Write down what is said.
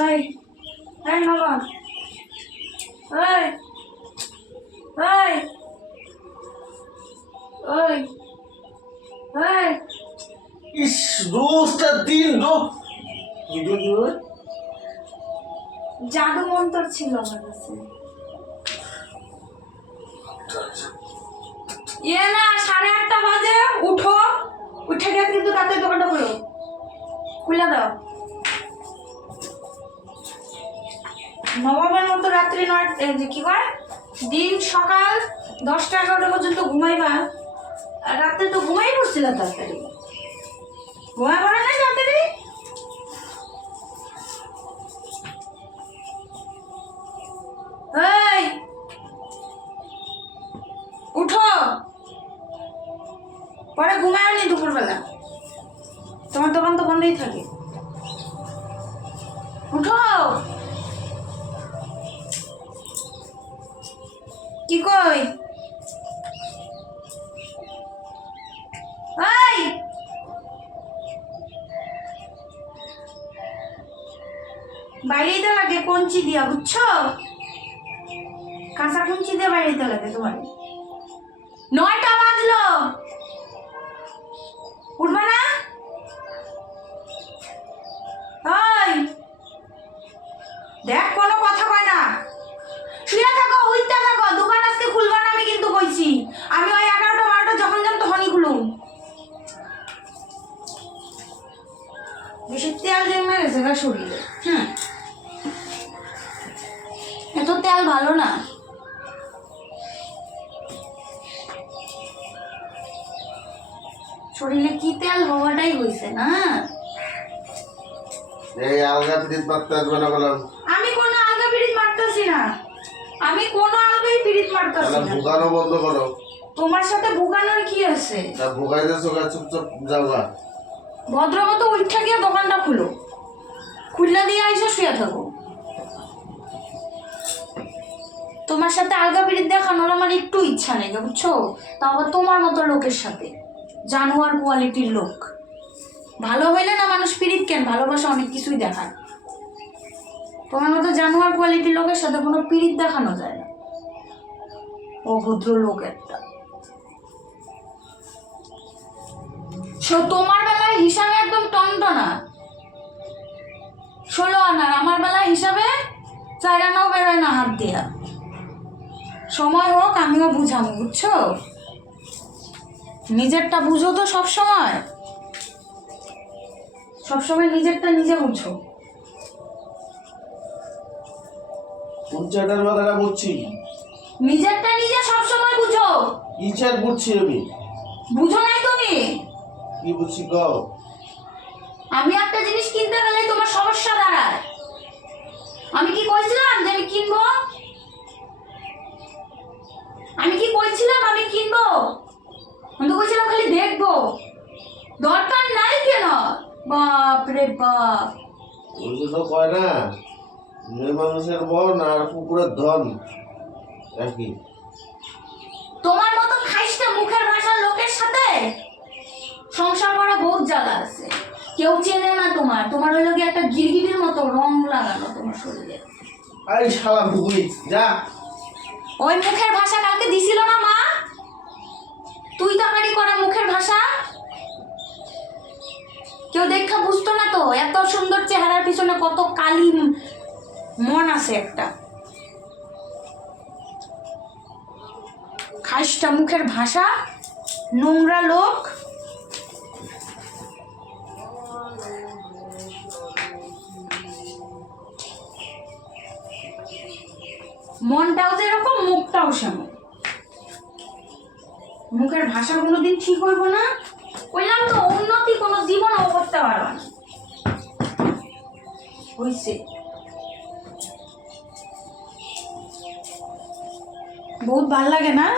ওই এই নবাব ওই ওই ওই ওই ইস রোজটা দিন রোজ জাদু মন্তর ছিল আমার কাছে। ইয়ে না 8:30 বাজে উঠো, উঠে গিয়ে কিন্তু তাতে দোকানটা খুলে দাও। নবমের মতো রাত্রি 9 কি করে দিন সকাল 10টা-11টা পর্যন্ত ঘুমাইবা, আর রাত্রে তো ঘুমাই পড়ছিল তাড়াতাড়ি। ঘুমাই পড়ে নাই তাড়াতাড়ি? এই উঠো, পরে ঘুমায় নি দুপুরবেলা, তোমার দোকান তো বন্ধই থাকে। উঠো। কি কই এই বাইরে দিতে লাগে কঞ্চি দিয়া, বুঝছো? কাঁচা কঞ্চি দিয়ে বাইরে দিতে লাগে তোমার। 9টা বাজলো, উঠবা না? ওই দেখ কোনো কথা কয় না, শুয়ে থাকো, উঠতে থাকো। দোকান আজকে খুলবা না আমি কিন্তু কইছি। আমি ওই 11টা-12টা যখন যাম তখনই খুলুম। বেশি তেল জমে গেছে গা শরীরে। এত তেল ভালো না। শরীরে কি তেল হওয়াটাই হয়েছে না। এই আলগা পিরিত মারতে আসবে না বললাম। আমি কোনো আলগা পিরিত মারতেছি না, আমি কোনো আলগাই পিরিত মারতেছি না। ভুগানো বন্ধ করো। তোমার সাথে ভুগানোর কি আছে? তা ভুগাই দিয়েছো গা, চুপচাপ যাও গা। ভদ্রমতো উঠা গিয়ে দোকানটা খুলো, খুলনা দিয়ে আইসো, শুয়ে থাকো। তোমার সাথে আলগা পিরিত দেখানোর আমার একটু ইচ্ছা নেই, বুঝছো? তাও আবার তোমার মতো লোকের সাথে, জানোয়ার কোয়ালিটির লোক। ভালো হইলে না মানুষ পিরিত কেন, ভালোবাসা অনেক কিছুই দেখায়। তোমার মতো জানোয়ার কোয়ালিটির লোকের সাথে কোনো পিরিত দেখানো যায় না। অভদ্র লোক একটা। তোমার বেলায় হিসাবে একদম টনটনা 16 আনার, আমার বেলায় হিসাবে 4 আনাও বেরোয় না হাত দিয়া। সময় হোক, আমিও বুঝাবো, বুঝছো? নিজেরটা বুঝো তো সবসময়, সবসময় নিজেরটা নিজে বুঝো। উচ্চাটার কথাটা বুঝছি, নিজেরটা নিজে সবসময় বুঝো। ইচ্ছার বুঝছি আমি। বুঝো নাই তুমি? কি বুঝছি কও? আমি একটা জিনিস কিনতে গেলে তোমার সমস্যা দাঁড়ায়। আমি কি কইছিলাম যে আমি কিনবো? আমি কি কইছিলাম আমি কিনবো? আমি তো কইছিলাম খালি দেখবো, দরকার নাই কেন? বাপ রে বাপ, ওই তো কয় না, মেয়ে মানুষের মন আর কুকুরের ধন একই। তোমার মতো খাইস্টা মুখের ভাষার লোকের সাথে সংসার করা বহুত জ্বালা আছে। কেউ চেনে না তোমার, তোমার হলো কি একটা গিরগিটির মতো রং লাগানো তোমার শরীরে। আই শালা ভুগলি যা। ওই মুখের ভাষা কালকে দিছিল না মা? তুই তাকারি করা মুখের ভাষা কেউ দেখা বুঝতো না তো? এত সুন্দর চেহারার পিছনে কত কালি মন আছে একটা। খাইস্টা মুখের ভাষা, নোংরা লোক। মনটাও যেরকম, মুখটাও সেমন। মুখের ভাষা কোনোদিন ঠিক হইব না। কইলাম তো, উন্নতি কোনো জীবনও করতে পারবা না। হইছে, বহুত ভাল লাগে না?